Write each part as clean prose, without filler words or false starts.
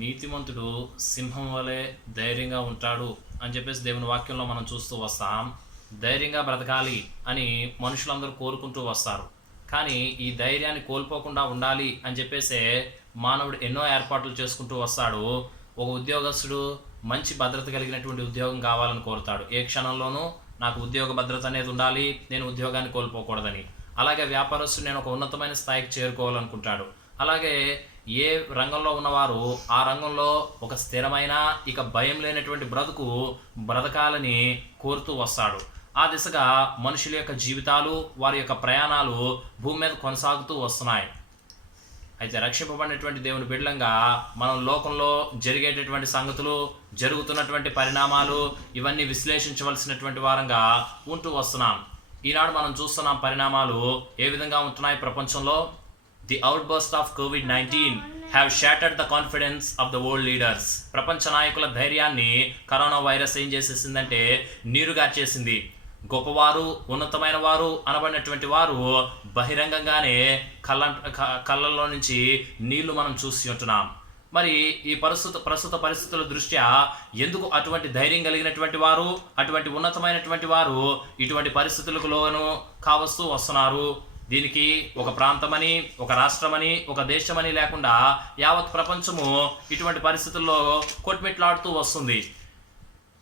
నీతిమంతుడు సింహం వలె ధైర్యంగా ఉంటాడు అని చెప్పేసి దేవుని వాక్యంలో మనం చూస్తూ వస్తాం. ధైర్యంగా బ్రతకాలి అని మనుషులందరూ కోరుకుంటూ వస్తారు. కానీ ఈ ధైర్యాన్ని కోల్పోకుండా ఉండాలి అని చెప్పేసే మానవుడు ఎన్నో ఏర్పాట్లు చేసుకుంటూ వస్తాడు. ఒక ఉద్యోగస్తుడు మంచి భద్రత కలిగినటువంటి ఉద్యోగం కావాలని కోరుతాడు. ఏ క్షణంలోనూ నాకు ఉద్యోగ భద్రత అనేది ఉండాలి, నేను ఉద్యోగాన్ని కోల్పోకూడదని. అలాగే వ్యాపారస్తుడు నేను ఒక ఉన్నతమైన స్థాయికి చేరుకోవాలనుకుంటాడు. అలాగే ఏ రంగంలో ఉన్నవారు ఆ రంగంలో ఒక స్థిరమైన ఇక భయం లేనటువంటి బ్రతకాలని కోరుతూ వస్తాడు. ఆ దిశగా మనుషుల యొక్క జీవితాలు, వారి యొక్క ప్రయాణాలు భూమి మీద కొనసాగుతూ వస్తున్నాయి. అయితే రక్షింపబడినటువంటి దేవుని బిడ్డలంగా మనం లోకంలో జరిగేటటువంటి సంగతులు, జరుగుతున్నటువంటి పరిణామాలు ఇవన్నీ విశ్లేషించవలసినటువంటి వారంగా ఉంటూ వస్తున్నాం. ఈనాడు మనం చూస్తున్నాం పరిణామాలు ఏ విధంగా ఉంటున్నాయి ప్రపంచంలో. The outburst of COVID-19 have shattered the confidence of the world leaders. ప్రపంచ నాయకుల ధైర్యాన్ని కరోనా వైరస్ ఏం చేసేసిందంటే నీరుగార్చేసింది. గొప్పవారు, ఉన్నతమైన వారు అనబడినటువంటి వారు బహిరంగంగానే కళ్ళల్లో నుంచి నీళ్లు మనం చూసి ఉంటున్నాం. మరి ఈ ప్రస్తుత పరిస్థితుల దృష్ట్యా ఎందుకు అటువంటి ధైర్యం కలిగినటువంటి వారు, అటువంటి ఉన్నతమైనటువంటి వారు ఇటువంటి పరిస్థితులకు లోను కావస్తూ వస్తున్నారు? దీనికి ఒక ప్రాంతమని, ఒక రాష్ట్రమని, ఒక దేశమని లేకుండా యావత్ ప్రపంచము ఇటువంటి పరిస్థితుల్లో కొట్మిట్లాడుతూ వస్తుంది.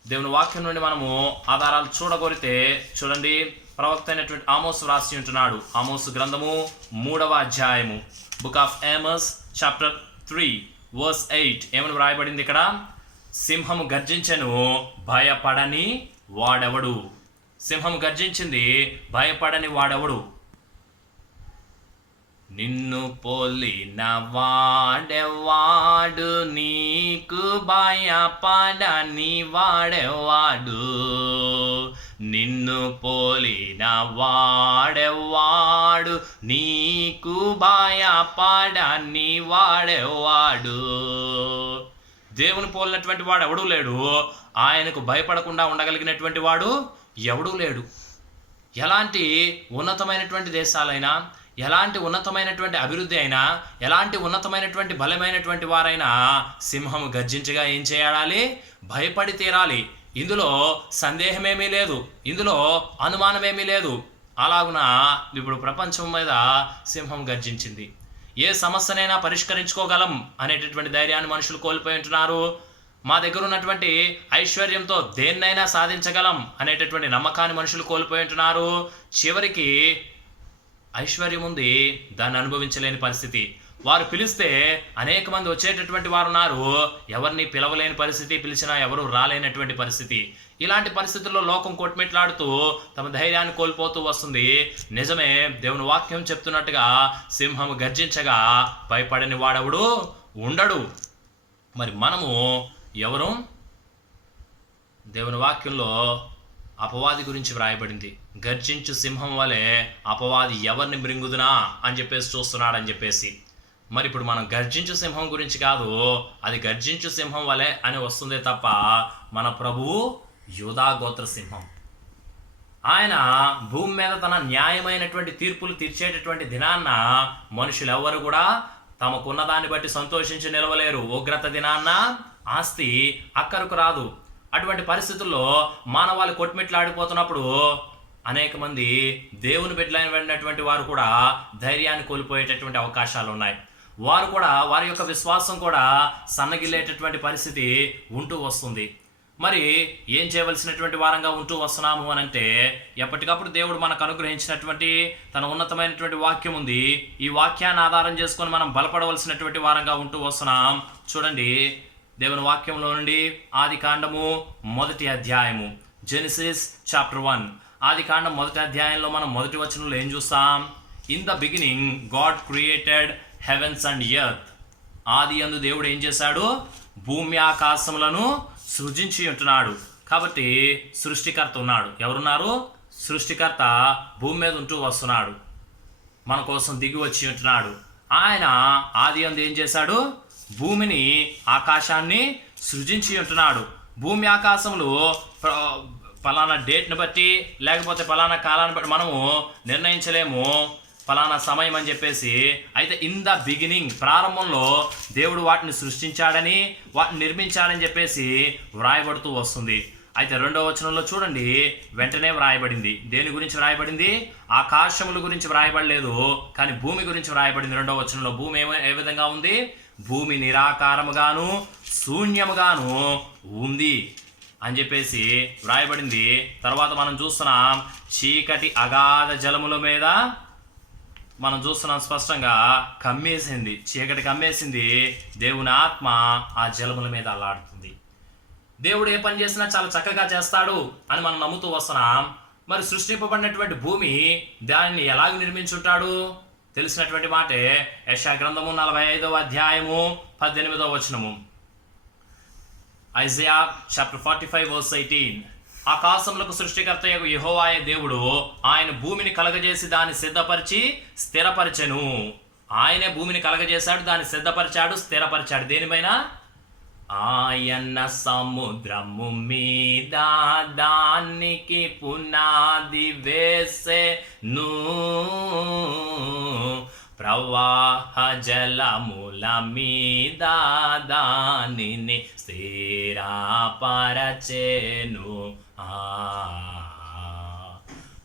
దేవుని వాక్యం నుండి మనము ఆధారాలు చూడగోరితే చూడండి, ప్రవక్త అయినటువంటి ఆమోసు రాసి ఉంటున్నాడు. ఆమోసు గ్రంథము 3వ అధ్యాయము, book of Amos chapter 3 verse 8 ఏమని వ్రాయబడింది ఇక్కడ? సింహము గర్జించెను, భయపడని వాడెవడు? సింహము గర్జించింది, భయపడని వాడెవడు? నిన్ను పోలిన వాడెవాడు, నీకు భయపడని వాడెవాడు? నిన్ను పోలిన వాడెవాడు, నీకు భయపడని వాడెవాడు? దేవుని పోలినటువంటి వాడు ఎవడూ లేడు. ఆయనకు భయపడకుండా ఉండగలిగినటువంటి వాడు ఎవడూ లేడు. ఎలాంటి ఉన్నతమైనటువంటి దేశాలైనా, ఎలాంటి ఉన్నతమైనటువంటి అభివృద్ధి అయినా, ఎలాంటి ఉన్నతమైనటువంటి బలమైనటువంటి వారైనా సింహము గర్జించగా ఏం చేయాలి? భయపడి తీరాలి. ఇందులో సందేహమేమీ లేదు, ఇందులో అనుమానమేమీ లేదు. అలాగున ఇప్పుడు ప్రపంచం మీద సింహం గర్జించింది. ఏ సమస్యనైనా పరిష్కరించుకోగలం అనేటటువంటి ధైర్యాన్ని మనుషులు కోల్పోయి ఉంటున్నారు. మా దగ్గర ఉన్నటువంటి ఐశ్వర్యంతో దేన్నైనా సాధించగలం అనేటటువంటి నమ్మకాన్ని మనుషులు కోల్పోయి ఉంటున్నారు. చివరికి ఐశ్వర్యం ఉంది, దాన్ని అనుభవించలేని పరిస్థితి. వారు పిలిస్తే అనేక మంది వచ్చేటటువంటి వారు ఉన్నారు, ఎవరిని పిలవలేని పరిస్థితి, పిలిచినా ఎవరు రాలేనటువంటి పరిస్థితి. ఇలాంటి పరిస్థితుల్లో లోకం కొట్మిట్లాడుతూ తమ ధైర్యాన్ని కోల్పోతూ వస్తుంది. నిజమే, దేవుని వాక్యం చెప్తున్నట్టుగా సింహము గర్జించగా భయపడని వాడెవడు ఉండడు. మరి మనము ఎవరు? దేవుని వాక్యంలో అపవాది గురించి వ్రాయబడింది. గర్జించు సింహం వలె అపవాది ఎవరిని మృంగుదునా అని చెప్పేసి చూస్తున్నాడని చెప్పేసి. మరి ఇప్పుడు మనం గర్జించు సింహం గురించి కాదు, అది గర్జించు సింహం వలె అని వస్తుందే తప్ప మన ప్రభువు యూదా గోత్ర సింహం. ఆయన భూమి మీద తన న్యాయమైనటువంటి తీర్పులు తీర్చేటటువంటి దినాన్న మనుషులెవ్వరు కూడా తమకున్న దాన్ని బట్టి సంతోషించి నిలవలేరు. ఉగ్రత దినాన్న ఆస్తి అక్కరకు రాదు. అటువంటి పరిస్థితుల్లో మానవాళి కొట్మిట్లాడిపోతున్నప్పుడు అనేక మంది దేవుని బిడ్డలైనటువంటి వారు కూడా ధైర్యాన్ని కోల్పోయేటటువంటి అవకాశాలు ఉన్నాయి. వారు కూడా వారి యొక్క విశ్వాసం కూడా సన్నగిల్లేటటువంటి పరిస్థితి ఉంటూ వస్తుంది. మరి ఏం చేయవలసినటువంటి వారంగా ఉంటూ వస్తున్నాము అనంటే, ఎప్పటికప్పుడు దేవుడు మనకు అనుగ్రహించినటువంటి తన ఉన్నతమైనటువంటి వాక్యం ఉంది. ఈ వాక్యాన్ని ఆధారం చేసుకొని మనం బలపడవలసినటువంటి వారంగా ఉంటూ వస్తున్నాం. చూడండి, దేవుని వాక్యంలో నుండి ఆదికాండము 1వ అధ్యాయము, జెనసిస్ చాప్టర్ 1. ఆదికాండం 1వ అధ్యాయంలో మనం 1వ వచనంలో ఏం చూస్తాం? In the beginning God created heavens and earth. ఆది యందు దేవుడు ఏం చేశాడు? భూమి ఆకాశములను సృజించి ఉంటున్నాడు. కాబట్టి సృష్టికర్త ఉన్నాడు. ఎవరున్నారు? సృష్టికర్త భూమి మీద ఉంటూ వస్తున్నాడు, మన కోసం దిగి వచ్చి ఉంటున్నాడు. ఆయన ఆది యందు ఏం చేశాడు? భూమిని, ఆకాశాన్ని సృజించి ఉంటున్నాడు. భూమి ఆకాశములు పలానా డేట్ని బట్టి లేకపోతే పలానా కాలాన్ని బట్టి మనము నిర్ణయించలేము. ఫలానా సమయం అని చెప్పేసి. అయితే ఇన్ ద బిగినింగ్, ప్రారంభంలో దేవుడు వాటిని సృష్టించాడని, వాటిని నిర్మించాడని చెప్పేసి వ్రాయబడుతూ వస్తుంది. అయితే 2వ వచనంలో చూడండి, వెంటనే వ్రాయబడింది. దేని గురించి వ్రాయబడింది? ఆకాశముల గురించి వ్రాయబడలేదు, కానీ భూమి గురించి వ్రాయబడింది. 2వ వచనంలో భూమి ఏ విధంగా ఉంది? భూమి నిరాకారముగాను శూన్యముగాను ఉంది అని చెప్పేసి వ్రాయబడింది. తర్వాత మనం చూస్తున్నాం, చీకటి అగాధ జలముల మీద మనం చూస్తున్నాం స్పష్టంగా కమ్మేసింది. చీకటి కమ్మేసింది, దేవుని ఆత్మ ఆ జలముల మీద అల్లాడుతుంది. దేవుడు ఏ పని చేసినా చాలా చక్కగా చేస్తాడు అని మనం నమ్ముతూ వస్తున్నాం. మరి సృష్టింపబడినటువంటి భూమి దాన్ని ఎలాగ నిర్మించుంటాడు? తెలిసినటువంటి మాటే. యెషయా గ్రంథము 45వ అధ్యాయము 18వ వచనము. Isaiah chapter 45 verse 18. ఆకాశములకు సృష్టికర్త యెహోవాయే దేవుడు, ఆయన భూమిని కలగజేసి దాన్ని సిద్ధపరిచి స్థిరపరిచెను. ఆయనే భూమిని కలగజేశాడు, దాన్ని సిద్ధపరిచాడు, స్థిరపరిచాడు. దేనిపైన? ఆయన సముద్రము మీద దానికి పునాది వేసెను, ప్రవాహ జలముల మీద దానిని స్థిరపరచెను.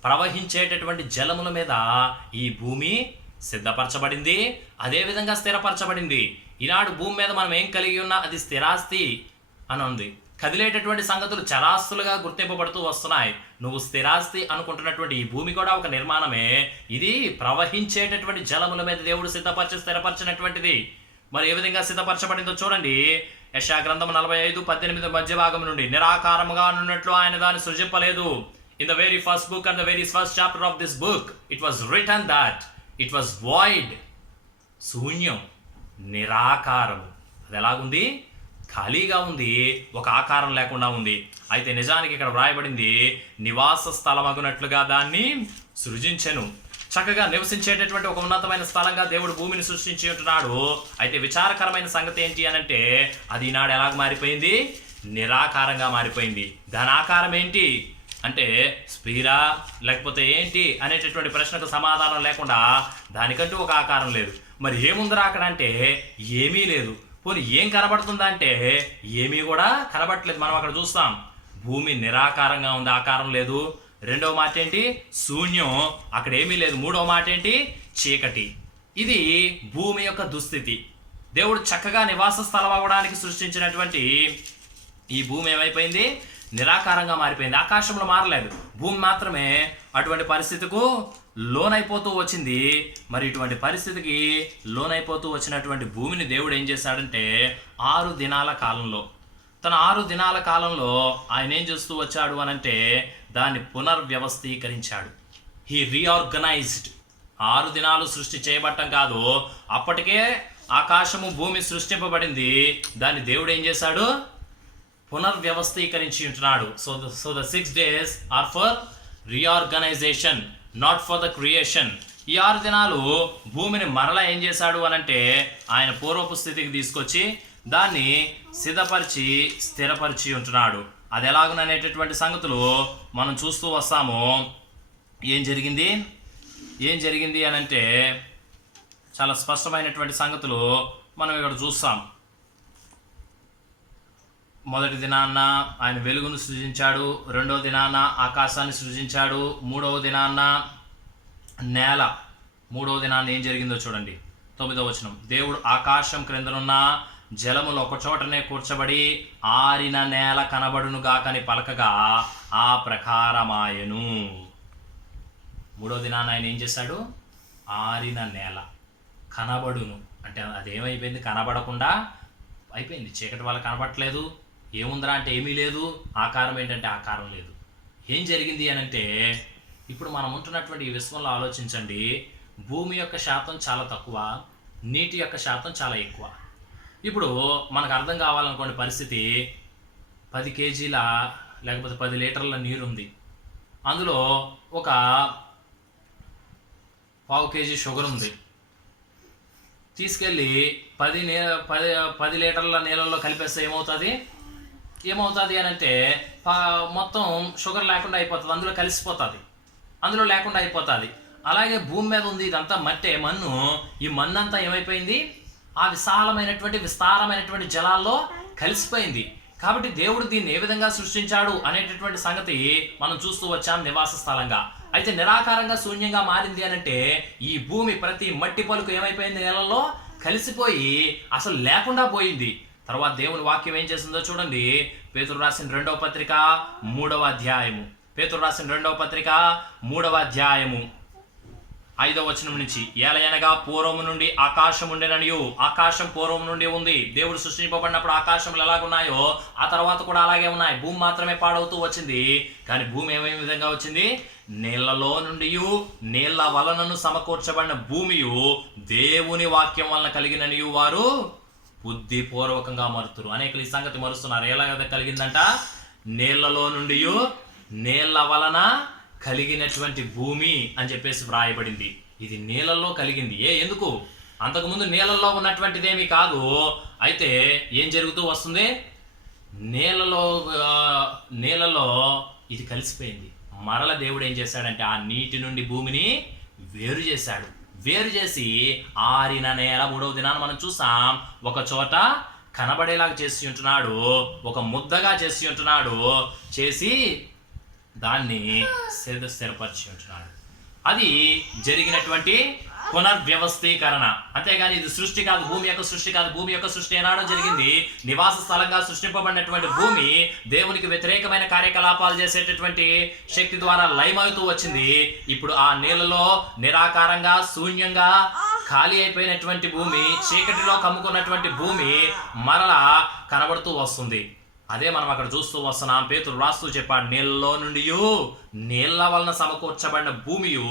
ప్రవహించేటటువంటి జలముల మీద ఈ భూమి సిద్ధపరచబడింది, అదేవిధంగా స్థిరపరచబడింది. ఈనాడు భూమి మీద మనం ఏం కలిగి ఉన్నా అది స్థిరాస్తి అని ఉంది. కదిలేటటువంటి సంగతులు చరాస్తులుగా గుర్తింపబడుతూ వస్తున్నాయి. నువ్వు స్థిరాస్తి అనుకుంటున్నటువంటి ఈ భూమి కూడా ఒక నిర్మాణమే. ఇది ప్రవహించేటటువంటి జలముల మీద దేవుడు స్థిరపరిచినటువంటిది. మరి ఏ విధంగా సిద్ధపరచబడిందో చూడండి. యెషయా గ్రంథం 45:18 మధ్య భాగం నుండి, నిరాకారముగా ఉన్నట్లు ఆయన దాన్ని సృజింపలేదు. In the very first book and the very first chapter of this book it was written that it was void. శూన్యం, నిరాకారము. అది ఎలాగుంది? ఖాళీగా ఉంది, ఒక ఆకారం లేకుండా ఉంది. అయితే నిజానికి ఇక్కడ వ్రాయబడింది, నివాస స్థలమగునట్లుగా దాన్ని సృజించెను. చక్కగా నివసించేటటువంటి ఒక ఉన్నతమైన స్థలంగా దేవుడు భూమిని సృష్టించి ఉంటున్నాడు. అయితే విచారకరమైన సంగతి ఏంటి అనంటే, అది ఈనాడు ఎలాగ మారిపోయింది? నిరాకారంగా మారిపోయింది. దాని ఆకారం ఏంటి అంటే స్పీరా లేకపోతే ఏంటి అనేటటువంటి ప్రశ్నకు సమాధానం లేకుండా దానికంటూ ఒక ఆకారం లేదు. మరి ఏముందిరా అక్కడ అంటే ఏమీ లేదు. పోనీ ఏం కనబడుతుందా అంటే ఏమీ కూడా కనబడట్లేదు. మనం అక్కడ చూస్తాం, భూమి నిరాకారంగా ఉంది, ఆకారం లేదు. 2వ మాట ఏంటి? శూన్యం, అక్కడ ఏమీ లేదు. 3వ మాట ఏంటి? చీకటి. ఇది భూమి యొక్క దుస్థితి. దేవుడు చక్కగా నివాస స్థలం అవ్వడానికి సృష్టించినటువంటి ఈ భూమి ఏమైపోయింది? నిరాకారంగా మారిపోయింది. ఆకాశంలో మారలేదు, భూమి మాత్రమే అటువంటి పరిస్థితికు లోనైపోతూ వచ్చింది. మరి ఇటువంటి పరిస్థితికి లోనైపోతూ వచ్చినటువంటి భూమిని దేవుడు ఏం చేశాడంటే 6 దినాల కాలంలో, తన 6 దినాల కాలంలో ఆయన ఏం చేస్తూ వచ్చాడు అనంటే దాన్ని పునర్వ్యవస్థీకరించాడు. He reorganised. 6 దినాలు సృష్టి చేయబట్టం కాదు, అప్పటికే ఆకాశము భూమి సృష్టింపబడింది. దాన్ని దేవుడు ఏం చేశాడు? పునర్వ్యవస్థీకరించి ఉంటున్నాడు. So the 6 days are for reorganisation, not for the creation. ఈ 6 దినాలు భూమిని మరలా ఏం చేశాడు అనంటే ఆయన పూర్వపు స్థితికి తీసుకొచ్చి దాన్ని సిద్ధపరిచి స్థిరపరిచి ఉంటున్నాడు. అది ఎలాగుననేటటువంటి సంగతులు మనం చూస్తూ వస్తాము. ఏం జరిగింది అనంటే చాలా స్పష్టమైనటువంటి సంగతులు మనం ఇక్కడ చూస్తాం. మొదటి దినాన్న ఆయన వెలుగును సృజించాడు, 2వ దినాన్న ఆకాశాన్ని సృజించాడు, 3వ దినాన్న నేల. 3వ దినాన్న ఏం జరిగిందో చూడండి, 9వ వచనం. దేవుడు ఆకాశం క్రిందనున్న జలములు ఒక చోటనే కూర్చబడి ఆరిన నేల కనబడును గాకని పలకగా ఆ ప్రకారమాయను. 3వ దినాన్న ఆయన ఏం చేశాడు? ఆరిన నేల కనబడును అంటే అదేమైపోయింది? కనబడకుండా అయిపోయింది. చీకటి వల్ల కనబడట్లేదు. ఏముందిరా అంటే ఏమీ లేదు. ఆకారం ఏంటంటే ఆకారం లేదు. ఏం జరిగింది అనంటే ఇప్పుడు మనం ఉంటున్నటువంటి ఈ విశ్వంలో ఆలోచించండి. భూమి యొక్క శాతం చాలా తక్కువ, నీటి యొక్క శాతం చాలా ఎక్కువ. ఇప్పుడు మనకు అర్థం కావాలనుకోండి పరిస్థితి, 10 kgల లేకపోతే 10 లీటర్ల నీరు ఉంది. అందులో ఒక 1/4 kg షుగర్ ఉంది. తీసుకెళ్ళి 10 లీటర్ల నీళ్ళల్లో కలిపేస్తే ఏమవుతుంది అని అంటే మొత్తం షుగర్ లేకుండా అయిపోతుంది, అందులో కలిసిపోతుంది, అందులో లేకుండా అయిపోతుంది. అలాగే భూమి మీద ఉంది ఇదంతా మట్టే, మన్ను. ఈ మన్ను అంతా ఏమైపోయింది? ఆ విస్తారమైనటువంటి జలాల్లో కలిసిపోయింది. కాబట్టి దేవుడు దీన్ని ఏ విధంగా సృష్టించాడు అనేటటువంటి సంగతి మనం చూస్తూ వచ్చాం నివాస స్థలంగా. అయితే నిరాకారంగా శూన్యంగా మారింది అనంటే ఈ భూమి ప్రతి మట్టి పలుకు ఏమైపోయింది? నేలలో కలిసిపోయి అసలు లేకుండా పోయింది. తర్వాత దేవుని వాక్యం ఏం చేసిందో చూడండి. పేతురు రాసిన 2వ పత్రిక 3వ అధ్యాయము. పేతురు రాసిన 2వ పత్రిక 3వ అధ్యాయము 5వ వచనం నుంచి, ఏలయనగా పూర్వము నుండి ఆకాశం ఉండెననియు. ఆకాశం పూర్వం నుండి ఉంది. దేవుడు సృష్టింపబడినప్పుడు ఆకాశములు ఎలాగున్నాయో ఆ తర్వాత కూడా అలాగే ఉన్నాయి. భూమి మాత్రమే పాడవుతూ వచ్చింది. కానీ భూమి ఏమే విధంగా వచ్చింది? నీళ్లలో నుండి, నీళ్ల వలనను సమకూర్చబడిన భూమియు దేవుని వాక్యం వలన కలిగిననియు వారు బుద్ధిపూర్వకంగా మరుతురు. అనేకలు ఈ సంగతి మరుస్తున్నారు. ఎలాగ కలిగిందంట? నీళ్లలో నుండి, నీళ్ల వలన కలిగినటువంటి భూమి అని చెప్పేసి వ్రాయబడింది. ఇది నీళ్ళల్లో కలిగింది. ఎందుకు? అంతకుముందు నీళ్ళల్లో ఉన్నటువంటిదేమీ కాదు. అయితే ఏం జరుగుతూ వస్తుంది? నీళ్ళలో ఇది కలిసిపోయింది. మరల దేవుడు ఏం చేశాడంటే ఆ నీటి నుండి భూమిని వేరు చేశాడు. వేరు చేసి ఆరిన నేల 3వ దినాన్ని మనం చూసాం. ఒక చోట కనబడేలాగా చేసి ఉంటున్నాడు, ఒక ముద్దగా చేసి ఉంటున్నాడు, చేసి దాన్ని స్థిరపరిచి ఉంటున్నాడు. అది జరిగినటువంటి పునర్వ్యవస్థీకరణ. అంతేగాని ఇది సృష్టి కాదు, భూమి యొక్క సృష్టి కాదు. భూమి యొక్క సృష్టి ఏనాడో జరిగింది. నివాస స్థలంగా సృష్టింపబడినటువంటి భూమి దేవునికి వ్యతిరేకమైన కార్యకలాపాలు చేసేటటువంటి శక్తి ద్వారా లయమవుతూ వచ్చింది. ఇప్పుడు ఆ నీళ్ళలో నిరాకారంగా శూన్యంగా ఖాళీ అయిపోయినటువంటి భూమి, చీకటిలో కమ్ముకున్నటువంటి భూమి మరలా కనబడుతూ వస్తుంది. అదే మనం అక్కడ చూస్తూ వస్తున్నాం. పేతురు రాస్తూ చెప్పాడు, నీళ్ళలో నుండి, నీళ్ళ వలన సమకూర్చబడిన భూమియు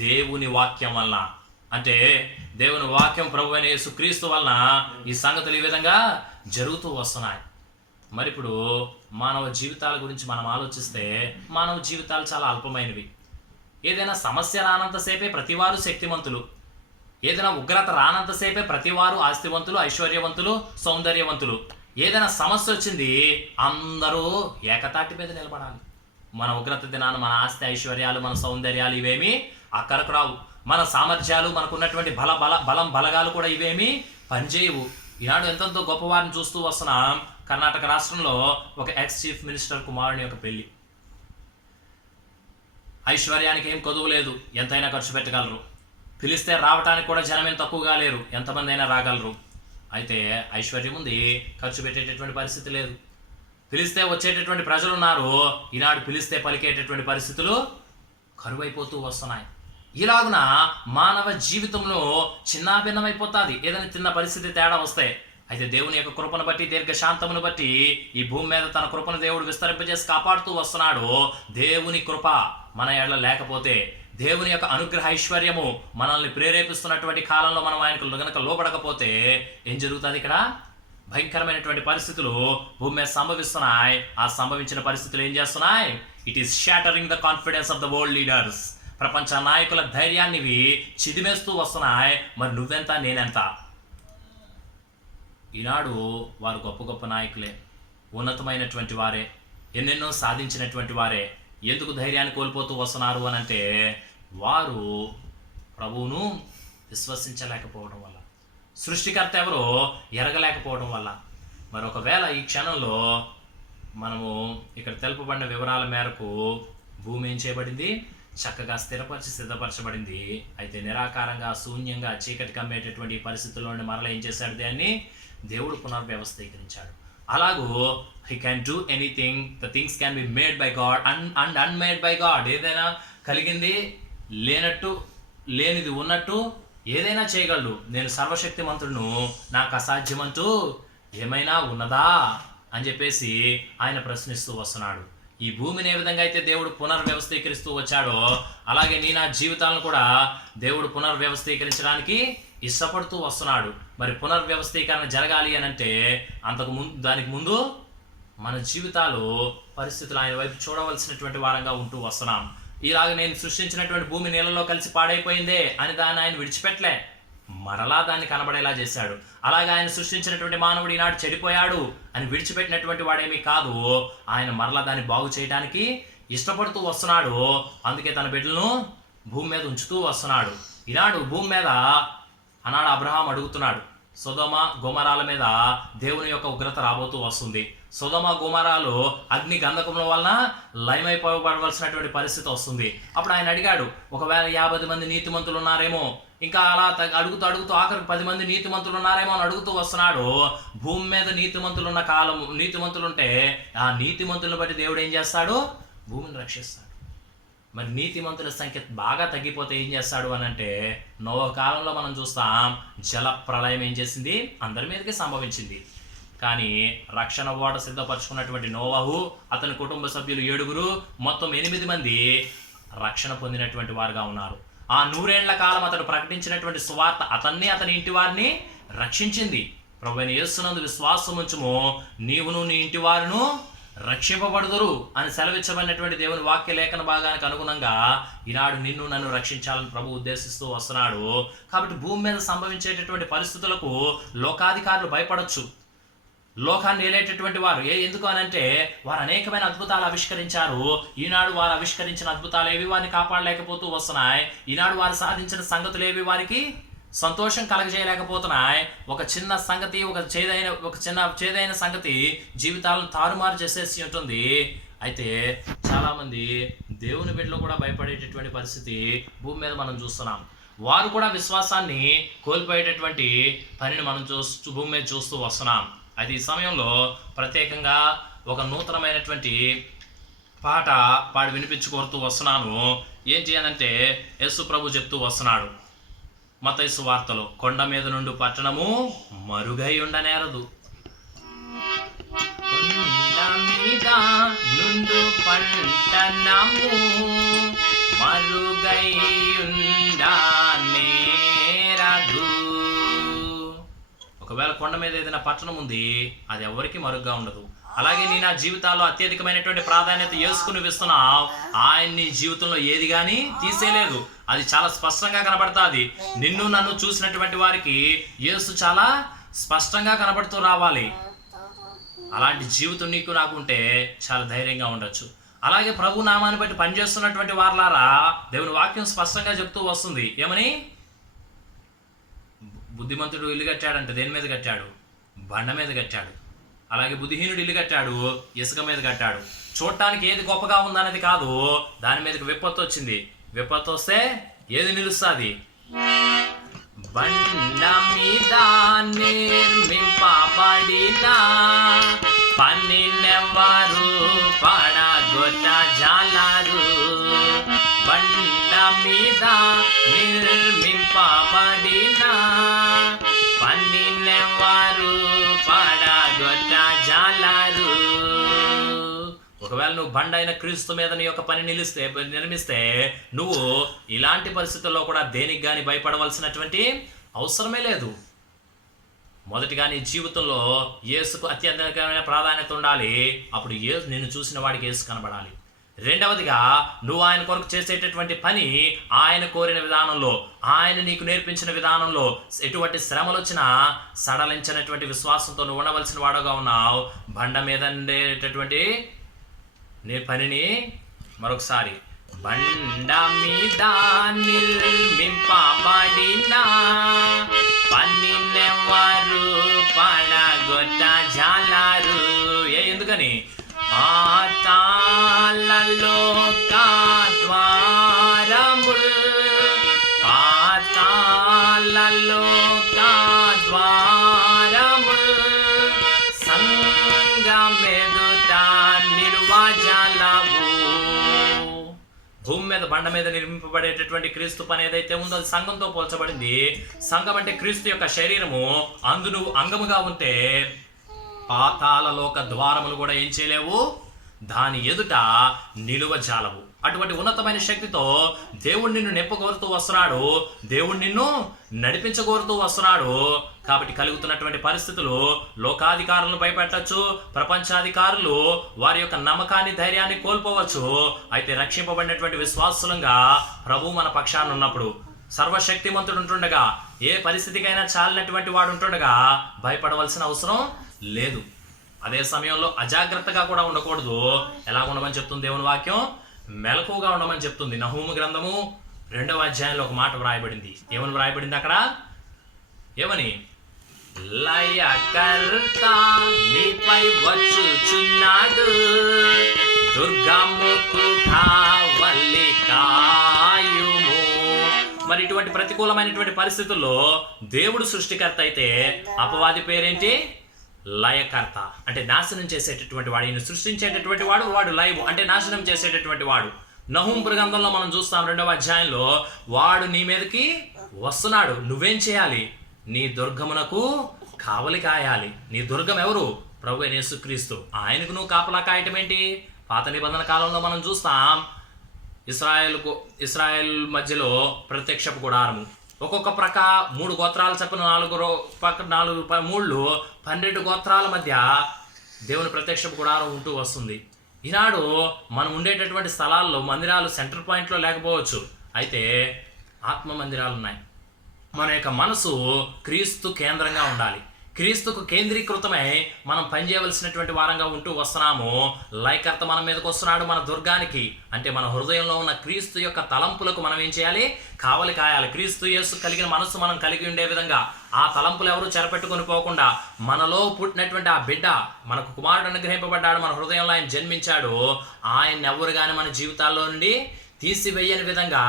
దేవుని వాక్యం వలన. అంటే దేవుని వాక్యం ప్రభు అయిన యేసుక్రీస్తు వలన ఈ సంగతులు ఈ విధంగా జరుగుతూ వస్తున్నాయి. మరి ఇప్పుడు మానవ జీవితాల గురించి మనం ఆలోచిస్తే మానవ జీవితాలు చాలా అల్పమైనవి. ఏదైనా సమస్య రానంతసేపే ప్రతివారు శక్తివంతులు. ఏదైనా ఉగ్రత రానంతసేపే ప్రతివారు ఆస్తివంతులు, ఐశ్వర్యవంతులు, సౌందర్యవంతులు. ఏదైనా సమస్య వచ్చింది అందరూ ఏకతాటి మీద నిలబడాలి. మన ఉగ్రత దినాన మన ఆస్తి ఐశ్వర్యాలు, మన సౌందర్యాలు ఇవేమి అక్కరకు రావు. మన సామర్థ్యాలు, మనకున్నటువంటి బలగాలు కూడా ఇవేమి పనిచేయవు. ఈనాడు ఎంతో గొప్పవారిని చూస్తూ వస్తున్నాం. కర్ణాటక రాష్ట్రంలో ఒక ఎక్స్ చీఫ్ మినిస్టర్ కుమారుని యొక్క పెళ్లి. ఐశ్వర్యానికి ఏం కొదువు లేదు, ఎంతైనా ఖర్చు పెట్టగలరు. పిలిస్తే రావటానికి కూడా జనమేం తక్కువగా లేరు, ఎంతమంది అయినా రాగలరు. అయితే ఐశ్వర్యం ఉంది, ఖర్చు పెట్టేటటువంటి పరిస్థితి లేదు. పిలిస్తే వచ్చేటటువంటి ప్రజలు ఉన్నారు, ఈనాడు పిలిస్తే పలికేటటువంటి పరిస్థితులు కరువైపోతూ వస్తున్నాయి. ఇలాగున మానవ జీవితంలో చిన్నాభిన్నమైపోతుంది ఏదైనా చిన్న పరిస్థితి తేడా వస్తే. అయితే దేవుని యొక్క కృపను బట్టి, దీర్ఘశాంతమును బట్టి ఈ భూమి మీద తన కృపను దేవుడు విస్తరింపజేసి కాపాడుతూ వస్తున్నాడు. దేవుని కృప మన ఎడల లేకపోతే, దేవుని యొక్క అనుగ్రహ ఐశ్వర్యము మనల్ని ప్రేరేపిస్తున్నటువంటి కాలంలో మనం ఆయనకు గనక లోబడకపోతే ఏం జరుగుతుంది? ఇక్కడ భయంకరమైనటువంటి పరిస్థితులు భూమి మీద సంభవిస్తున్నాయి. ఆ సంభవించిన పరిస్థితులు ఏం చేస్తున్నాయి? It is shattering the confidence of the world leaders. ప్రపంచ నాయకుల ధైర్యాన్ని చిదిమేస్తూ వస్తున్నాయి. మరి నువ్వెంత, నేనెంత? ఈనాడు వారు గొప్ప గొప్ప నాయకులే, ఉన్నతమైనటువంటి వారే, ఎన్నెన్నో సాధించినటువంటి వారే. ఎందుకు ధైర్యాన్ని కోల్పోతూ వస్తున్నారు అని అంటే వారు ప్రభువును విశ్వసించలేకపోవడం వల్ల, సృష్టికర్త ఎవరో ఎరగలేకపోవడం వల్ల. మరి ఒకవేళ ఈ క్షణంలో మనము ఇక్కడ తెలుపబడిన వివరాల మేరకు భూమి ఏం చేయబడింది? చక్కగా సిద్ధపరచబడింది. అయితే నిరాకారంగా శూన్యంగా చీకటి కమ్మేటటువంటి పరిస్థితుల్లోని మరల ఏం చేశాడు? దాన్ని దేవుడు పునర్వ్యవస్థీకరించాడు. అలాగూ he can do anything, the things can be made by God and unmade by God. ఏదైనా కలిగింది లేనట్టు, లేనిది ఉన్నట్టు ఏదైనా చేయగలడు. నేను సర్వశక్తిమంతుడును, నాకు అసాధ్యమంటూ ఏమైనా ఉన్నదా అని చెప్పేసి ఆయన ప్రశ్నిస్తూ వస్తున్నాడు. ఈ భూమిని ఏ విధంగా అయితే దేవుడు పునర్వ్యవస్థీకరిస్తూ వచ్చాడో అలాగే నా జీవితాలను కూడా దేవుడు పునర్వ్యవస్థీకరించడానికి ఇష్టపడుతూ వస్తున్నాడు. మరి పునర్వ్యవస్థీకరణ జరగాలి అని అంటే దానికి ముందు మన జీవితాలు, పరిస్థితులు ఆయన వైపు చూడవలసినటువంటి వారంగా ఉంటూ వస్తున్నాం. ఇలాగ నేను సృష్టించినటువంటి భూమి నీళ్ళలో కలిసి పాడైపోయిందే అని దాన్ని ఆయన విడిచిపెట్టలే, మరలా దాన్ని కనబడేలా చేశాడు. అలాగే ఆయన సృష్టించినటువంటి మానవుడు ఈనాడు చెడిపోయాడు అని విడిచిపెట్టినటువంటి వాడేమీ కాదు. ఆయన మరలా దాన్ని బాగు చేయడానికి ఇష్టపడుతూ వస్తున్నాడు. అందుకే తన బిడ్డలను భూమి మీద ఉంచుతూ వస్తున్నాడు. ఈనాడు భూమి మీద ఆనాడు అబ్రహాం అడుగుతున్నాడు, సొదొమ గొమొరాల మీద దేవుని యొక్క ఉగ్రత రాబోతూ వస్తుంది. సొదొమ గొమొరాలు అగ్ని గంధకముల వలన లయమైపోబడవలసినటువంటి పరిస్థితి వస్తుంది. అప్పుడు ఆయన అడిగాడు, ఒకవేళ 50 మంది నీతిమంతులు ఉన్నారేమో, ఇంకా అలా అడుగుతూ అడుగుతూ ఆఖరికి 10 మంది నీతిమంతులు ఉన్నారేమో అని అడుగుతూ వస్తున్నాడు. భూమి మీద నీతిమంతులున్న కాలం, నీతిమంతులుంటే ఆ నీతిమంతులను బట్టి దేవుడు ఏం చేస్తాడు? భూమిని రక్షిస్తాడు. మరి నీతిమంతుల సంఖ్య బాగా తగ్గిపోతే ఏం చేస్తాడు అని అంటే, నోవహు కాలంలో మనం చూస్తాం, జల ప్రళయం ఏం చేసింది? అందరి మీదకి సంభవించింది. కానీ రక్షణ ఓడ సిద్ధపరచుకున్నటువంటి నోవహు, అతని కుటుంబ సభ్యులు 7, మొత్తం 8 మంది రక్షణ పొందినటువంటి వారుగా ఉన్నారు. ఆ 100 ఏళ్ల కాలం అతడు ప్రకటించినటువంటి సువార్త అతన్ని, అతని ఇంటి వారిని రక్షించింది. ప్రభువైన యేసునందు విశ్వాసం ఉంచుము, నీవును నీ ఇంటి వారును రక్షింపబడుదురు అని సెలవిచ్చబడినటువంటి దేవుని వాక్య లేఖన భాగానికి అనుగుణంగా ఈనాడు నిన్ను నన్ను రక్షించాలని ప్రభు ఉద్దేశిస్తూ వస్తున్నాడు. కాబట్టి భూమి మీద సంభవించేటటువంటి పరిస్థితులకు లోకాధికారులు భయపడొచ్చు. లోకాన్ని ఏలేటటువంటి వారు ఎందుకు అనంటే వారు అనేకమైన అద్భుతాలు ఆవిష్కరించారు. ఈనాడు వారు ఆవిష్కరించిన అద్భుతాలు ఏవి వారిని కాపాడలేకపోతూ వస్తున్నాయి. ఈనాడు వారు సాధించిన సంగతులు ఏవి వారికి సంతోషం కలగజేయలేకపోతున్నాయి. ఒక చిన్న సంగతి, ఒక చిన్న చేదైన సంగతి జీవితాలను తారుమారు చేసేసి ఉంటుంది. అయితే చాలామంది దేవుని బిడ్డలు కూడా భయపడేటటువంటి పరిస్థితి భూమి మీద మనం చూస్తున్నాం. వారు కూడా విశ్వాసాన్ని కోల్పోయేటటువంటి పనిని మనం భూమి మీద చూస్తూ వస్తున్నాం. అయితే ఈ సమయంలో ప్రత్యేకంగా ఒక నూతనమైనటువంటి పాట పాడి వినిపించుకోరుతూ వస్తున్నాను. ఏం చేయాలంటే యేసు ప్రభు చెప్తూ వస్తున్నాడు మత్తయి సువార్తలో, కొండ మీద నుండి పట్టణము మరుగై ఉండనేరదు. కొండ మీద నుండు పట్టణము మరుగై ఉండనేరదు. ఒకవేళ కొండ మీద ఏదైనా పట్టణం ఉంది, అది ఎవరికి మరుగ్గా ఉండదు. అలాగే నీ నా జీవితాల్లో అత్యధికమైనటువంటి ప్రాధాన్యత యేసుకుని ఇస్తున్నావు. ఆయన నీ జీవితంలో ఏది కానీ తీసేయలేదు. అది చాలా స్పష్టంగా కనబడుతుంది. నిన్ను నన్ను చూసినటువంటి వారికి యేసు చాలా స్పష్టంగా కనబడుతూ రావాలి. అలాంటి జీవితం నీకు నాకు ఉంటే చాలా ధైర్యంగా ఉండొచ్చు. అలాగే ప్రభు నామాన్ని బట్టి పనిచేస్తున్నటువంటి వారలారా, దేవుని వాక్యం స్పష్టంగా చెప్తూ వస్తుంది. ఏమని? బుద్ధిమంతుడు ఇల్లు కట్టాడంటే దేని మీద కట్టాడు? బండ మీద కట్టాడు. అలాగే బుద్ధిహీనుడు ఇల్లు కట్టాడు, ఇసుక మీద కట్టాడు. చూడటానికి ఏది గొప్పగా ఉందనేది కాదు, దాని మీదకి విపత్తు వచ్చింది. విపత్తు వస్తే ఏది నిలుస్తుంది? బండ మీద నిర్మింపబడిన పనినెవ్వరు పడగొట్ట జాలరు. బండ మీద నిర్మింపబడిన పనినెవ్వరు పడగొట్ట జాలరు. ఒకవేళ నువ్వు బండ అయిన క్రీస్తు మీద నీ యొక్క పని నిర్మిస్తే నువ్వు ఇలాంటి పరిస్థితుల్లో కూడా దేనికి కానీ భయపడవలసినటువంటి అవసరమే లేదు. మొదటిగా నీ జీవితంలో యేసుకు అత్యంతమైన ప్రాధాన్యత ఉండాలి. అప్పుడు నిన్ను చూసిన వాడికి యేసు కనబడాలి. రెండవదిగా నువ్వు ఆయన కొరకు చేసేటటువంటి పని ఆయన కోరిన విధానంలో, ఆయన నీకు నేర్పించిన విధానంలో ఎటువంటి శ్రమలు వచ్చినా సడలించినటువంటి విశ్వాసంతో నువ్వు ఉండవలసిన వాడుగా ఉన్నావు. బండ మీద ఉండేటటువంటి నీ పనిని మరొకసారి, బండ మీద నిర్మింపబడిన పనినెవ్వరు పడగొట్ట జాలరు. ఎందుకని? పాతాళలో ద్వారముల్, పాతాళలో ద్వారముల్ సంగమెదుట నిర్వజలవు. భూమి మీద బండ మీద నిర్మింపబడేటటువంటి క్రీస్తు పని ఏదైతే ఉందో అది సంఘంతో పోల్చబడింది. సంఘం అంటే క్రీస్తు యొక్క శరీరము. అందు నువ్వు అంగముగా ఉంటే పాతాళలోక ద్వారములు కూడా ఏం చేయలేవు, దాని ఎదుట నిలువజాలవు. అటువంటి ఉన్నతమైన శక్తితో దేవుడు నిన్ను నెప్పగోరుతూ వస్తున్నాడు. దేవుడు నిన్ను నడిపించగోరుతూ వస్తున్నాడు. కాబట్టి కలుగుతున్నటువంటి పరిస్థితులు లోకాధికారులను భయపెట్టచ్చు, ప్రపంచాధికారులు వారి యొక్క నమ్మకాన్ని, ధైర్యాన్ని కోల్పోవచ్చు. అయితే రక్షింపబడినటువంటి విశ్వాసులంగా ప్రభు మన పక్షాన ఉన్నప్పుడు, సర్వశక్తిమంతుడు ఉంటుండగా, ఏ పరిస్థితికైనా చాలినటువంటి వాడు ఉంటుండగా భయపడవలసిన అవసరం లేదు. అదే సమయంలో అజాగ్రత్తగా కూడా ఉండకూడదు. ఎలా ఉండమని చెప్తుంది దేవుని వాక్యం? మెలకువగా ఉండమని చెప్తుంది. నహూము గ్రంథము 2వ అధ్యాయంలో ఒక మాట వ్రాయబడింది. ఏమని వ్రాయబడింది అక్కడ? ఏమని? లయకర్త నీపై వచ్చుచున్నాడు, దుర్గముకు కావలి కాయుము. మరి ఇటువంటి ప్రతికూలమైనటువంటి పరిస్థితుల్లో దేవుడు సృష్టికర్త అయితే అపవాది పేరేంటి? లయకర్త, అంటే నాశనం చేసేటటువంటి వాడు. ఈయన సృష్టించేటటువంటి వాడు, వాడు లయము అంటే నాశనం చేసేటటువంటి వాడు. నహూము గ్రంథంలో మనం చూస్తాం 2వ అధ్యాయంలో, వాడు నీ మీదకి వస్తున్నాడు. నువ్వేం చేయాలి? నీ దుర్గమునకు కావలి కాయాలి. నీ దుర్గం ఎవరు? ప్రభు అయిన యేసుక్రీస్తు. ఆయనకు నువ్వు కాపలా కాయటం ఏంటి? పాత నిబంధన కాలంలో మనం చూస్తాం, ఇస్రాయేల్ మధ్యలో ప్రత్యక్షపు గుడారము. ఒక్కొక్క ప్రక్క 3 గోత్రాల చొప్పున 12 గోత్రాల మధ్య దేవుని ప్రత్యక్షపు గుడారం ఉంటూ వస్తుంది. ఈనాడు మనం ఉండేటటువంటి స్థలాల్లో మందిరాలు సెంటర్ పాయింట్లో లేకపోవచ్చు, అయితే ఆత్మ మందిరాలు ఉన్నాయి. మన యొక్క మనసు క్రీస్తు కేంద్రంగా ఉండాలి. క్రీస్తుకు కేంద్రీకృతమై మనం పనిచేయవలసినటువంటి వారంగా ఉంటూ వస్తున్నాము. లయకర్త మన మీదకి వస్తున్నాడు, మన దుర్గానికి. అంటే మన హృదయంలో ఉన్న క్రీస్తు యొక్క తలంపులకు మనం ఏం చేయాలి? కావలి కాయాలి. క్రీస్తు యేసు కలిగిన మనసు మనం కలిగి ఉండే విధంగా ఆ తలంపులు ఎవరు చెరపెట్టుకొని పోకుండా, మనలో పుట్టినటువంటి ఆ బిడ్డ, మనకు కుమారుడు అనుగ్రహింపబడ్డాడు, మన హృదయంలో ఆయన జన్మించాడు, ఆయన ఎవరు కానీ మన జీవితాల్లో నుండి తీసివేయని విధంగా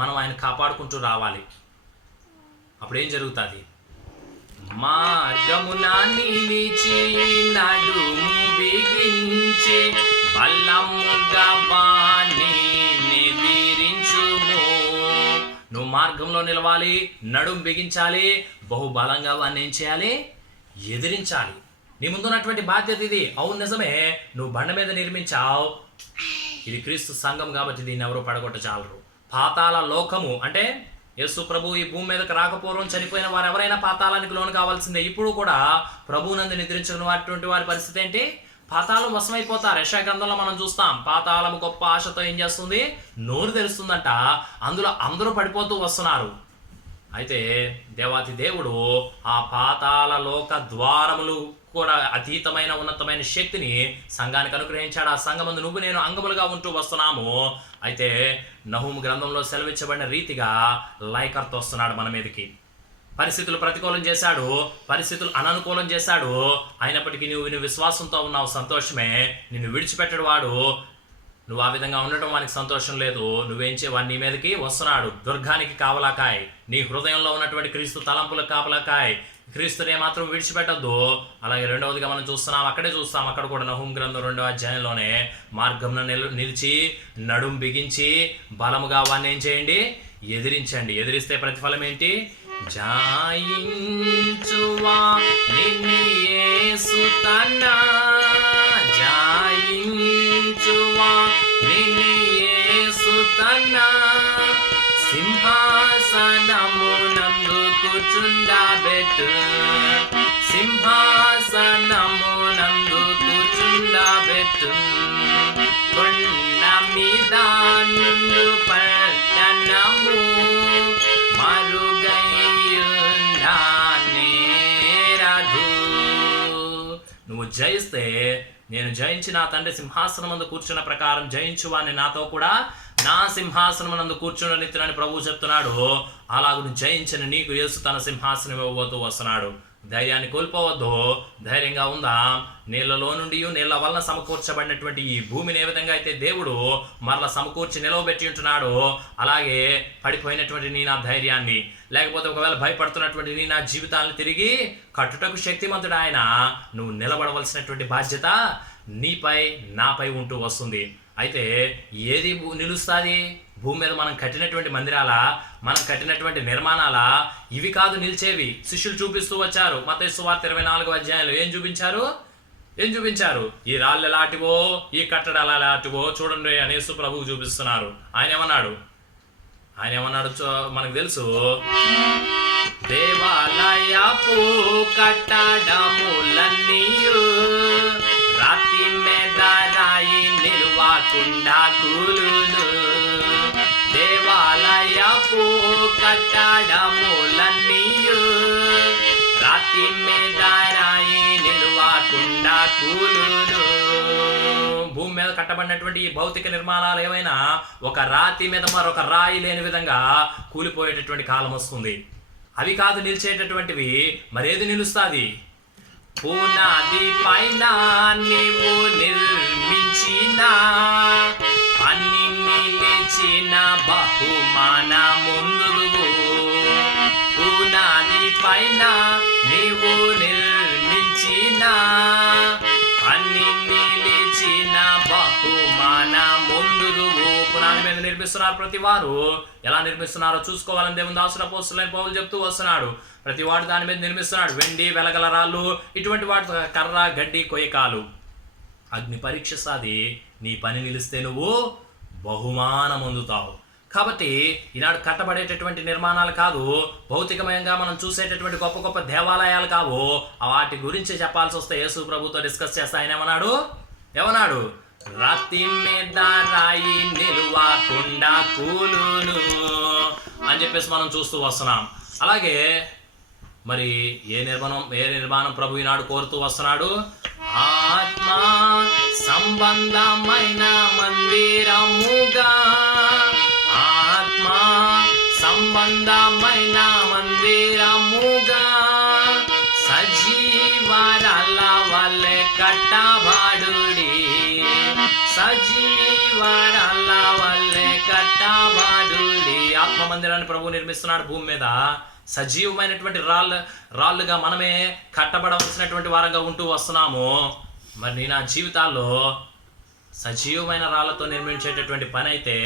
మనం ఆయన కాపాడుకుంటూ రావాలి. అప్పుడు ఏం జరుగుతుంది? మార్గమున నిలిచి నడుము బిగించి బలముగా వాణ్ణి నిదిరించుము. నువ్వు మార్గంలో నిలవాలి, నడుము బిగించాలి, బహుబలంగా వాణ్ణి ఏం చేయాలి? ఎదిరించాలి. నీ ముందున్నటువంటి బాధ్యత ఇది. అవును నిజమే, నువ్వు బండ మీద నిర్మించావు, ఇది క్రీస్తు సంఘం కాబట్టి దీన్ని ఎవరు పడగొట్ట చాలరు. పాతాళ లోకము అంటే యేసు ప్రభు ఈ భూమి మీదకి రాకపోవడం, చనిపోయిన వారు ఎవరైనా పాతాళానికి లోను కావాల్సిందే. ఇప్పుడు కూడా ప్రభువునందు నిద్రించుకున్నటువంటి వారి పరిస్థితి ఏంటి? పాతాళం వశమైపోతారు. యెషయా గ్రంథంలో మనం చూస్తాం, పాతాళం గొప్ప ఆశతో ఏం చేస్తుంది? నోరు తెరుస్తుందంట. అందులో అందరూ పడిపోతూ వస్తున్నారు. అయితే దేవాతి దేవుడు ఆ పాతాళ లోక ద్వారములు కూడా అతీతమైన ఉన్నతమైన శక్తిని సంఘానికి అనుగ్రహించాడు. ఆ సంఘమందు నువ్వు నేను అంగములుగా ఉంటూ వస్తున్నాము. అయితే నహూము గ్రంథంలో సెలవిచ్చబడిన రీతిగా లయకర్త వస్తున్నాడు మన మీదకి. పరిస్థితులు ప్రతికూలం చేశాడు, పరిస్థితులు అననుకూలం చేశాడు, అయినప్పటికీ నువ్వు విశ్వాసంతో ఉన్నావు, సంతోషమే. నిన్ను విడిచిపెట్టడు వాడు. నువ్వు ఆ విధంగా ఉండటం వానికి సంతోషం లేదు. నువ్వేం చేయవాడు? నీ మీదకి వస్తున్నాడు. దుర్గానికి కావలాకాయ్. నీ హృదయంలో ఉన్నటువంటి క్రీస్తు తలంపులకు కాపలాకాయ్. క్రీస్తునే మాత్రం విడిచిపెట్టద్దు. అలాగే రెండవదిగా మనం చూస్తున్నాం, అక్కడే చూస్తాం, అక్కడ కూడా నహూము గ్రంథం 2వ అధ్యాయంలోనే, మార్గంలో నిలిచి నడుం బిగించి బలముగా వాడిని ఏం చేయండి? ఎదిరించండి. ఎదిరిస్తే ప్రతిఫలం ఏంటి? జాయించువా నిన్ను యేసు తన, జాయించువా నిన్ను యేసు తన, సింహాసనమునందు కూర్చుండబెట్టు, సింహాసనమునందు కూర్చుండబెట్టు, కొండ మీద నుండు పట్టణము మరుగయ్యుండానేరదు. నువ్వు జయిస్తే, నేను జయించి నా తండ్రి సింహాసనమందు కూర్చున్న ప్రకారం జయించువాని నాతో కూడా నా సింహాసనమునందు కూర్చుండనిత్తునని ప్రభువు చెప్తున్నాడు. అలాగూ జయించిన నీకు యేసు తన సింహాసనం ఇవ్వబోతూ వస్తున్నాడు. ధైర్యాన్ని కోల్పోవద్దు, ధైర్యంగా ఉందాం. నీళ్ళలో నుండి నీళ్ళ వలన సమకూర్చబడినటువంటి ఈ భూమిని ఏ విధంగా అయితే దేవుడు మరలా సమకూర్చి నిలవబెట్టి ఉంటున్నాడు, అలాగే పడిపోయినటువంటి నీ నా ధైర్యాన్ని, లేకపోతే ఒకవేళ భయపడుతున్నటువంటి నీ నా జీవితాన్ని తిరిగి కట్టుటకు శక్తిమంతుడు ఆయన. నువ్వు నిలబడవలసినటువంటి బాధ్యత నీపై నాపై ఉంటూ వస్తుంది. అయితే ఏది నిలుస్తుంది? భూమి మీద మనం కట్టినటువంటి మందిరాలా, మనం కట్టినటువంటి నిర్మాణాలా? ఇవి కాదు నిలిచేవి. శిష్యులు చూపిస్తూ వచ్చారు. మత్తయి సువార్త 24వ అధ్యాయంలో ఏం చూపించారు? ఈ రాళ్ళు ఎలాంటివో, ఈ కట్టడాలు ఎలాంటివో చూడండి అని యేసు ప్రభువు చూపిస్తున్నారు. ఆయన ఏమన్నాడు మనకు తెలుసు. దేవాలయపు కట్టడములన్నీయు రాతి మీద రాయి నిలువకుండా కూలును, దేవాలయపు కట్టడములన్నీయు రాతి మీద రాయి నిలువకుండా కూలును. భూమి మీద కట్టబడినటువంటి ఈ భౌతిక నిర్మాణాలు ఏమైనా ఒక రాతి మీద మరొక రాయి లేని విధంగా కూలిపోయేటటువంటి కాలం వస్తుంది. అవి కాదు నిలిచేటటువంటివి, మరేది నిలుస్తుంది? పునాది పైన నీవు నిర్మించిన అన్ని నిలిచిన బహుమాన ముందువు. పునాది పైన నీవు నిర్మించిన అన్ని నిలిచిన బహుమాన ముందువు. పునాది మీద నిర్మిస్తున్నారు ప్రతి వారు. ఎలా నిర్మిస్తున్నారో చూసుకోవాలని దేవుని దాసుడు అపోస్తలుడైన పౌలు చెప్తూ వస్తున్నాడు. ప్రతి వాడు దాని మీద నిర్మిస్తున్నాడు. వెండి, వెలగల రాళ్ళు, ఇటువంటి వాటి కర్ర, గడ్డి, కొయ్యకాలు. అగ్ని పరీక్ష సాది నీ పని నిలిస్తే నువ్వు బహుమానం పొందుతావు. కాబట్టి ఈనాడు కట్టబడేటటువంటి నిర్మాణాలు కాదు, భౌతికమయంగా మనం చూసేటటువంటి గొప్ప గొప్ప దేవాలయాలు కావు. వాటి గురించి చెప్పాల్సి వస్తే యేసు ప్రభుతో డిస్కస్ చేస్తా ఆయన ఏమన్నాడు? రాతి మీద రాయి నిలువకుండా కూలును అని చెప్పేసి మనం చూస్తూ వస్తున్నాం. అలాగే మరి ఏ నిర్మాణం ప్రభు ఈనాడు కోరుతూ వస్తున్నాడు? ఆత్మ సంబంధమైన మందిరముగా, ఆత్మ సంబంధమైన మందిరముగా సజీవరాల వల్లే కట్టబడుడి, సజీవరాల వల్లే కట్టబడుడి. ఆత్మ మందిరాన్ని ప్రభు నిర్మిస్తున్నాడు భూమి మీద. సజీవమైనటువంటి రాళ్ళుగా మనమే కట్టబడవలసినటువంటి వారంగా ఉంటూ వస్తున్నాము. మరి నా జీవితాల్లో సజీవమైన రాళ్లతో నిర్మించేటటువంటి పని అయితే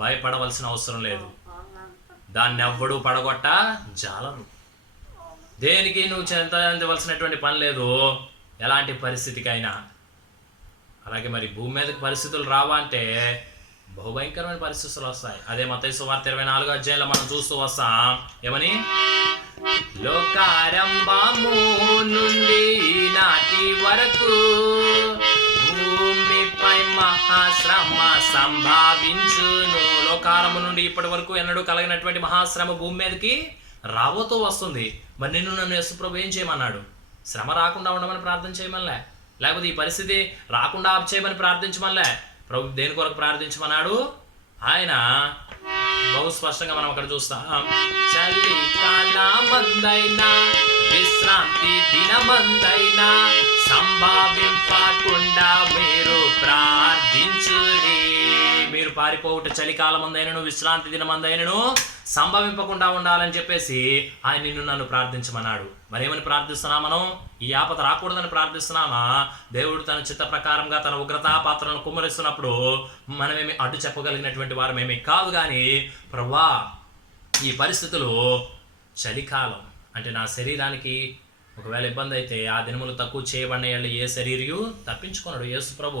భయపడవలసిన అవసరం లేదు. దాన్ని ఎవ్వడూ పడగొట్ట జాలరు. దేనికి నువ్వు చెందవలసినటువంటి పని లేదు, ఎలాంటి పరిస్థితికైనా. అలాగే మరి భూమి మీదకి పరిస్థితులు రావా అంటే బహుభయంకరమైన పరిస్థితులు వస్తాయి. అదే మత్తయి సువార్త 24వ అధ్యాయంలో మనం చూస్తూ వస్తాం. ఏమని? లోకారంభము నుండి నాటి వరకు భూమిపై మహాశ్రమ సంభవించును. లోకారంభం నుండి ఇప్పటి వరకు ఎన్నడూ కలిగినటువంటి మహాశ్రమ భూమి మీదకి రాబోతూ వస్తుంది. మరి నన్ను యేసు ప్రభు ఏం చేయమన్నాడు? శ్రమ రాకుండా ఉండమని ప్రార్థన చేయమనిలే, లేకపోతే ఈ పరిస్థితి రాకుండా ఆప్ చేయమని ప్రార్థించమనిలే. ప్రభు దేని కొరకు ప్రార్థించమన్నాడు? ఆయన బహు స్పష్టంగా మనం అక్కడ చూస్తాం. చలి కాలమందైనా విశ్రాంతి దినమందైనా సంభవింపకుండా మీరు ప్రార్థించుడి. మీరు పారిపోవుట చలికాలమందైనను విశ్రాంతి దినమందైనను సంభవింపకుండా ఉండాలని చెప్పేసి ఆయన నన్ను ప్రార్థించమన్నాడు. మరేమని ప్రార్థిస్తున్నాం మనం? ఈ ఆపద రాకూడదని ప్రార్థిస్తున్నామా? దేవుడు తన చిత్త ప్రకారంగా తన ఉగ్రతా పాత్రలను కుమ్మరిస్తున్నప్పుడు మనమేమి అడ్డు చెప్పగలిగినటువంటి వారమేమి కాదు. కానీ ప్రభువా, ఈ పరిస్థితులు చలికాలం అంటే నా శరీరానికి ఒకవేళ ఇబ్బంది అయితే ఆ దినములు తక్కువ చేయబడిన ఏ శరీరయు తప్పించుకున్నాడు. యేసు ప్రభు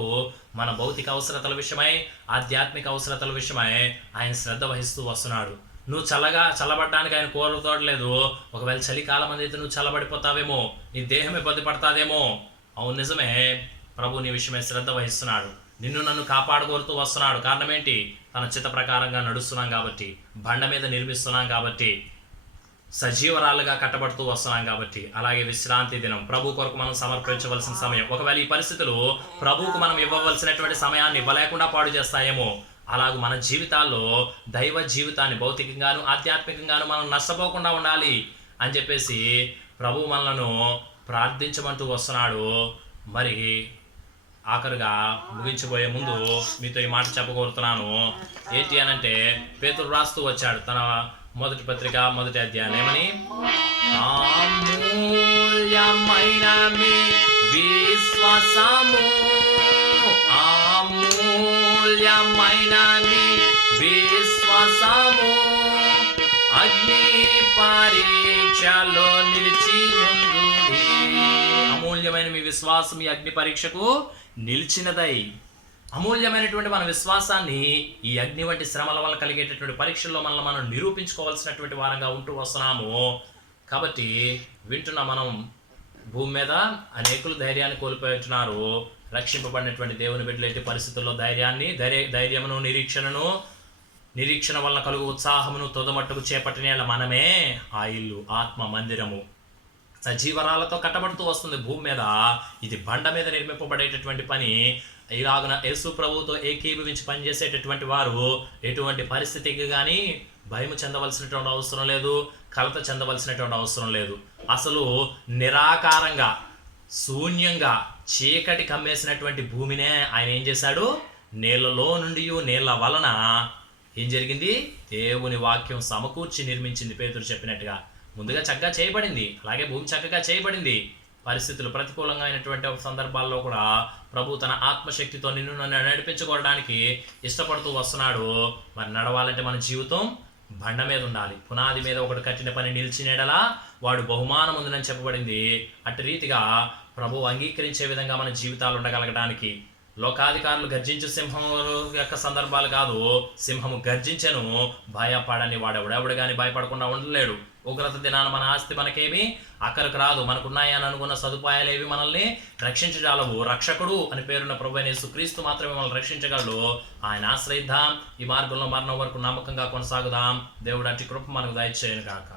మన భౌతిక అవసరతల విషయమై, ఆధ్యాత్మిక అవసరతల విషయమై ఆయన శ్రద్ధ వహిస్తూ వస్తున్నాడు. నువ్వు చల్లబడ్డానికి ఆయన కోరుతోడలేదు. ఒకవేళ చలికాలం అయితే నువ్వు చల్లబడిపోతావేమో, నీ దేహం ఇబ్బంది పడతాదేమో. అవును, నిజమే. ప్రభు నీ విషయమై శ్రద్ధ వహిస్తున్నాడు, నన్ను కాపాడుకోరుతూ వస్తున్నాడు. కారణం ఏంటి? తన చిత్త ప్రకారంగా నడుస్తున్నాం కాబట్టి, బండ మీద నిర్మిస్తున్నాం కాబట్టి, సజీవరాలుగా కట్టబడుతూ వస్తున్నాం కాబట్టి. అలాగే విశ్రాంతి దినం ప్రభు కొరకు మనం సమర్పించవలసిన సమయం. ఒకవేళ ఈ పరిస్థితులు ప్రభువుకు మనం ఇవ్వవలసినటువంటి సమయాన్ని ఇవ్వలేకుండా పాడు చేస్తాయేమో, అలాగూ మన జీవితాల్లో దైవ జీవితాన్ని భౌతికంగాను ఆధ్యాత్మికంగాను మనం నష్టపోకుండా ఉండాలి అని చెప్పేసి ప్రభు మనలను ప్రార్థించమంటూ వస్తున్నాడు. మరి ఆఖరుగా ముగించబోయే ముందు మీతో ఈ మాట చెప్పగోరుతున్నాను. ఏంటి అనంటే, పేతురు రాస్తూ వచ్చాడు తన మొదటి పత్రిక 1వ అధ్యాయం. ఏమని? అమూల్యమైన మీ విశ్వాసము, అమూల్యమైన మీ విశ్వాసము అగ్ని పరీక్షలో నిలిచి ఉండుడి. అమూల్యమైన మీ విశ్వాసం ఈ అగ్ని పరీక్షకు నిలిచినదై. అమూల్యమైనటువంటి మన విశ్వాసాన్ని ఈ అగ్ని వంటి శ్రమల వల్ల కలిగేటటువంటి పరీక్షల్లో మనం నిరూపించుకోవాల్సినటువంటి వారంగా ఉంటూ వస్తున్నాము. కాబట్టి వింటున్న మనం భూమి మీద అనేకులు ధైర్యాన్ని కోల్పోతున్నారు. రక్షింపబడినటువంటి దేవుని బిడ్డలు ఎట్టి పరిస్థితుల్లో ధైర్యమును నిరీక్షణ వలన కలుగు ఉత్సాహమును తొదమట్టుకు చేపట్టిన మనమే ఆ ఇల్లు, ఆత్మ మందిరము. సజీవరాలతో కట్టబడుతూ వస్తుంది భూమి మీద. ఇది బండ మీద నిర్మింపబడేటటువంటి పని. ఇలాగున యేసు ప్రభువుతో ఏకీభవించి పనిచేసేటటువంటి వారు ఎటువంటి పరిస్థితికి కానీ భయం చెందవలసినటువంటి అవసరం లేదు, కలత చెందవలసినటువంటి అవసరం లేదు. అసలు నిరాకారంగా శూన్యంగా చీకటి కమ్మేసినటువంటి భూమినే ఆయన ఏం చేశాడు? నీళ్ళలో నుండి నీళ్ళ వలన ఏం జరిగింది? దేవుని వాక్యం సమకూర్చి నిర్మించింది. పేతురు చెప్పినట్టుగా ముందుగా చక్కగా చేయబడింది, అలాగే భూమి చక్కగా చేయబడింది. పరిస్థితులు ప్రతికూలంగా అయినటువంటి సందర్భాల్లో కూడా ప్రభు తన ఆత్మశక్తితో నిన్ను నన్ను నడిపించుకోవడానికి ఇష్టపడుతూ వస్తున్నాడు. మరి నడవాలంటే మన జీవితం బండ మీద ఉండాలి. పునాది మీద ఒకటి కట్టిన పని నిలిచినడలా వాడు బహుమానం ఉందని చెప్పబడింది. అటు రీతిగా ప్రభు అంగీకరించే విధంగా మన జీవితాలు ఉండగలగడానికి లోకాధికారులు గర్జించు సింహం యొక్క సందర్భాలు కాదు. సింహము గర్జించను, భయపడని వాడెవడెవడు కానీ భయపడకుండా ఉండలేడు. ఉగ్రత దినాన మన ఆస్తి మనకేమి అక్కడికి రాదు. మనకున్నాయని అనుకున్న సదుపాయాలు ఏవి మనల్ని రక్షించగలవు. రక్షకుడు అని పేరున్న ప్రభువైన యేసుక్రీస్తు మాత్రమే మనల్ని రక్షించగలడు. ఆయన ఆశ్రయిద్దాం. ఈ మార్గంలో మరణం వరకు నమ్మకంగా కొనసాగుదాం. దేవుడు అట్టి కృప మనకు దయచేయను గాక.